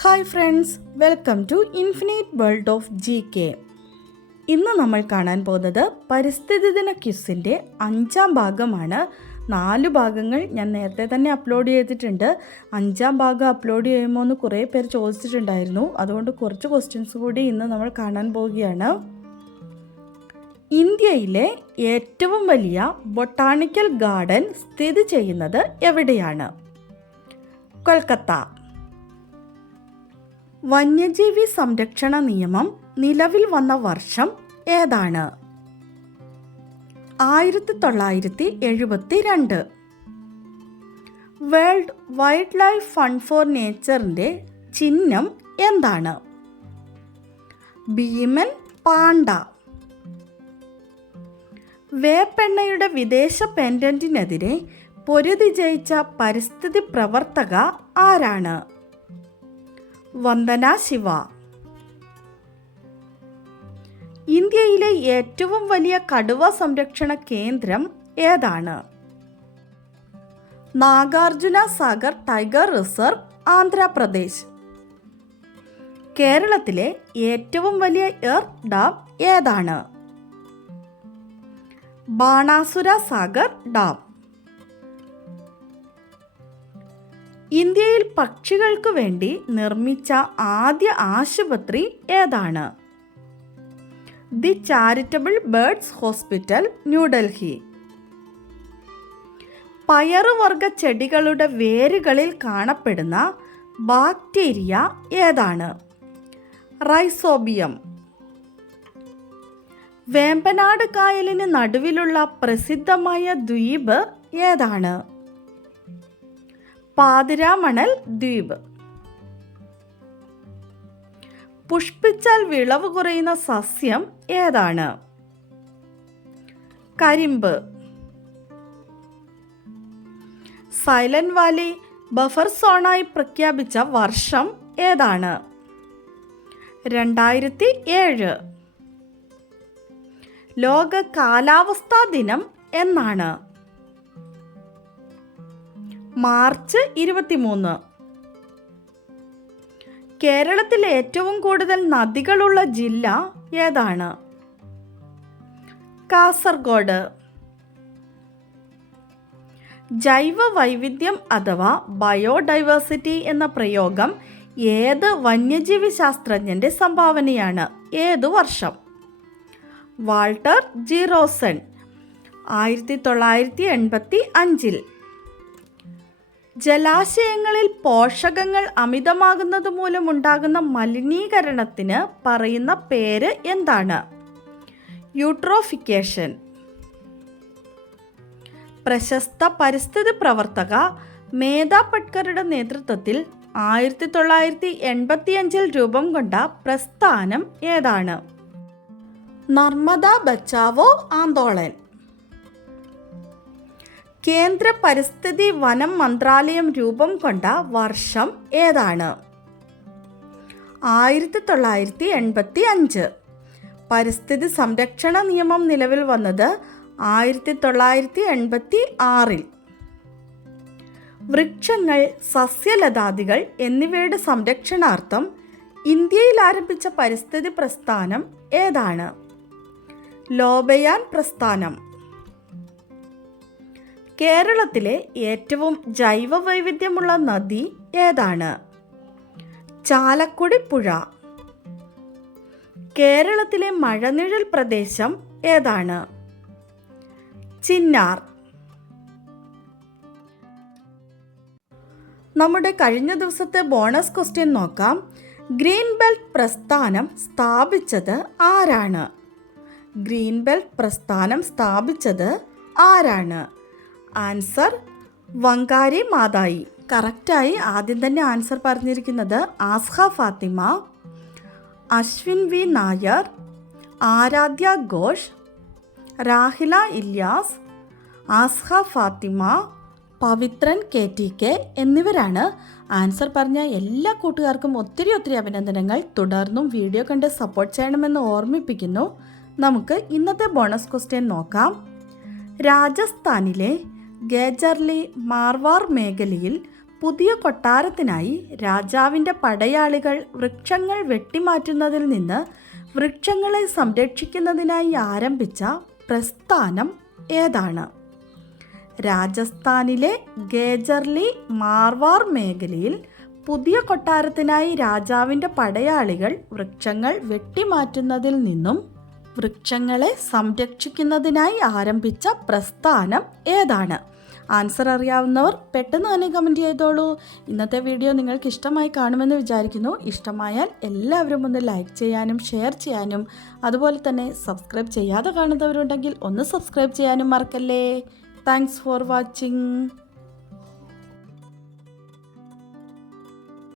Hi friends, welcome to infinite world of GK. ഇന്ന് നമ്മൾ കാണാൻ പോകുന്നത് പരിസ്ഥിതി ദിന ക്വിസിൻ്റെ 5ാം ഭാഗമാണ്. 4 ഭാഗങ്ങൾ ഞാൻ നേരത്തെ തന്നെ അപ്ലോഡ് ചെയ്തിട്ടുണ്ട്. 5ാം ഭാഗം അപ്ലോഡ് ചെയ്യുമ്പോൾ എന്ന് കുറേ പേർ ചോദിച്ചിട്ടുണ്ടായിരുന്നു. അതുകൊണ്ട് കുറച്ച് ക്വസ്റ്റ്യൻസ് കൂടി ഇന്ന് നമ്മൾ കാണാൻ പോവുകയാണ്. ഇന്ത്യയിലെ ഏറ്റവും വലിയ ബൊട്ടാണിക്കൽ ഗാർഡൻ സ്ഥിതി ചെയ്യുന്നത് എവിടെയാണ്? കൊൽക്കത്ത. വന്യജീവി സംരക്ഷണ നിയമം നിലവിൽ വന്ന വർഷം ഏതാണ്? 1972. World wild life fund for നേച്ചറിൻ്റെ ചിഹ്നം എന്താണ്? ഭീമൻ പാണ്ട. വേപ്പെണ്ണയുടെ വിദേശ പേറ്റന്റിനെതിരെ പൊരുതി ജയിച്ച പരിസ്ഥിതി പ്രവർത്തക ആരാണ്? വന്ദന ശിവ. ഇന്ത്യയിലെ ഏറ്റവും വലിയ കടുവ സംരക്ഷണ കേന്ദ്രം ഏതാണ്? Nagarjuna Sagar tiger reserve, Andhra Pradesh. കേരളത്തിലെ ഏറ്റവും വലിയ എർത്ത് ഡാം ഏതാണ്? ബാണാസുര സാഗർ ഡാം. ഇന്ത്യയിൽ പക്ഷികൾക്ക് വേണ്ടി നിർമ്മിച്ച ആദ്യ ആശുപത്രി ഏതാണ്? The charitable birds hospital, New Delhi. പയറുവർഗ ചെടികളുടെ വേരുകളിൽ കാണപ്പെടുന്ന ബാക്ടീരിയ ഏതാണ്? റൈസോബിയം. വേമ്പനാട് കായലിന് നടുവിലുള്ള പ്രസിദ്ധമായ ദ്വീപ് ഏതാണ്? പാതിരാമണൽ ദ്വീപ്. പുഷ്പിച്ചാൽ വിളവ് കുറയുന്ന സസ്യം ഏതാണ്? കരിമ്പ്. സൈലന്റ് വാലി ബഫർ സോണായി പ്രഖ്യാപിച്ച വർഷം ഏതാണ്? 2007. ലോക കാലാവസ്ഥാ ദിനം എന്നാണ്? മാർച്ച് 23. കേരളത്തിൽ ഏറ്റവും കൂടുതൽ നദികളുള്ള ജില്ല ഏതാണ്? കാസർഗോഡ്. ജൈവ വൈവിധ്യം അഥവാ ബയോഡൈവേഴ്സിറ്റി എന്ന പ്രയോഗം ഏത് വന്യജീവി ശാസ്ത്രജ്ഞന്റെ സംഭാവനയാണ്? ഏതു വർഷം? Walter G Rosan, 1985. ജലാശയങ്ങളിൽ പോഷകങ്ങൾ അമിതമാകുന്നത് മൂലമുണ്ടാകുന്ന മലിനീകരണത്തിന് പറയുന്ന പേര് എന്താണ്? യൂട്രോഫിക്കേഷൻ. പ്രശസ്ത പരിസ്ഥിതി പ്രവർത്തക മേധ പട്കറുടെ നേതൃത്വത്തിൽ 1985 രൂപം കൊണ്ട പ്രസ്ഥാനം ഏതാണ്? നർമ്മദ ബച്ചാവോ ആന്തോളൻ. കേന്ദ്ര പരിസ്ഥിതി വനം മന്ത്രാലയം രൂപം കൊണ്ട വർഷം ഏതാണ്? 1985. പരിസ്ഥിതി സംരക്ഷണ നിയമം നിലവിൽ വന്നത് 1986. വൃക്ഷങ്ങൾ, സസ്യലതാദികൾ എന്നിവയുടെ സംരക്ഷണാർത്ഥം ഇന്ത്യയിൽ ആരംഭിച്ച പരിസ്ഥിതി പ്രസ്ഥാനം ഏതാണ്? ലോബയാൻ പ്രസ്ഥാനം. കേരളത്തിലെ ഏറ്റവും ജൈവ വൈവിധ്യമുള്ള നദി ഏതാണ്? ചാലക്കുടി പുഴ. കേരളത്തിലെ മഴനിഴൽ പ്രദേശം ഏതാണ്? ചിന്നാർ. നമ്മുടെ കഴിഞ്ഞ ദിവസത്തെ ബോണസ് ക്വസ്റ്റ്യൻ നോക്കാം. ഗ്രീൻ ബെൽറ്റ് പ്രസ്ഥാനം സ്ഥാപിച്ചത് ആരാണ്? ഗ്രീൻ ബെൽറ്റ് പ്രസ്ഥാനം സ്ഥാപിച്ചത് ആരാണ്? Answer Wangari Maathai. കറക്റ്റായി ആദ്യം തന്നെ ആൻസർ പറഞ്ഞിരിക്കുന്നത് ആസ്ഹ ഫാത്തിമ, അശ്വിൻ വി നായർ, ആരാധ്യ ഘോഷ്, രാഹില ഇല്യാസ്, ആസ്ഹ ഫാത്തിമ, പവിത്രൻ KTK എന്നിവരാണ്. ആൻസർ പറഞ്ഞ എല്ലാ കൂട്ടുകാർക്കും ഒത്തിരി അഭിനന്ദനങ്ങൾ. തുടർന്നും വീഡിയോ കണ്ട് സപ്പോർട്ട് ചെയ്യണമെന്ന് ഓർമ്മിപ്പിക്കുന്നു. നമുക്ക് ഇന്നത്തെ ബോണസ് ക്വസ്റ്റ്യൻ നോക്കാം. രാജസ്ഥാനിലെ ഗേജർലി മാർവാർ മേഖലയിൽ പുതിയ കൊട്ടാരത്തിനായി രാജാവിൻ്റെ പടയാളികൾ വൃക്ഷങ്ങൾ വെട്ടിമാറ്റുന്നതിൽ നിന്ന് വൃക്ഷങ്ങളെ സംരക്ഷിക്കുന്നതിനായി ആരംഭിച്ച പ്രസ്ഥാനം ഏതാണ്? രാജസ്ഥാനിലെ ഗേജർലി മാർവാർ മേഖലയിൽ പുതിയ കൊട്ടാരത്തിനായി രാജാവിൻ്റെ പടയാളികൾ വൃക്ഷങ്ങൾ വെട്ടിമാറ്റുന്നതിൽ നിന്നും വൃക്ഷങ്ങളെ സംരക്ഷിക്കുന്നതിനായി ആരംഭിച്ച പ്രസ്ഥാനം ഏതാണ്? ആൻസർ അറിയാവുന്നവർ പെട്ടെന്ന് തന്നെ കമൻറ്റ് ചെയ്തോളൂ. ഇന്നത്തെ വീഡിയോ നിങ്ങൾക്ക് ഇഷ്ടമായി കാണുമെന്ന് വിചാരിക്കുന്നു. ഇഷ്ടമായാൽ എല്ലാവരും ഒന്ന് ലൈക്ക് ചെയ്യാനും ഷെയർ ചെയ്യാനും അതുപോലെ തന്നെ സബ്സ്ക്രൈബ് ചെയ്യാതെ കാണുന്നവരുണ്ടെങ്കിൽ ഒന്ന് സബ്സ്ക്രൈബ് ചെയ്യാനും മറക്കല്ലേ. Thanks for watching.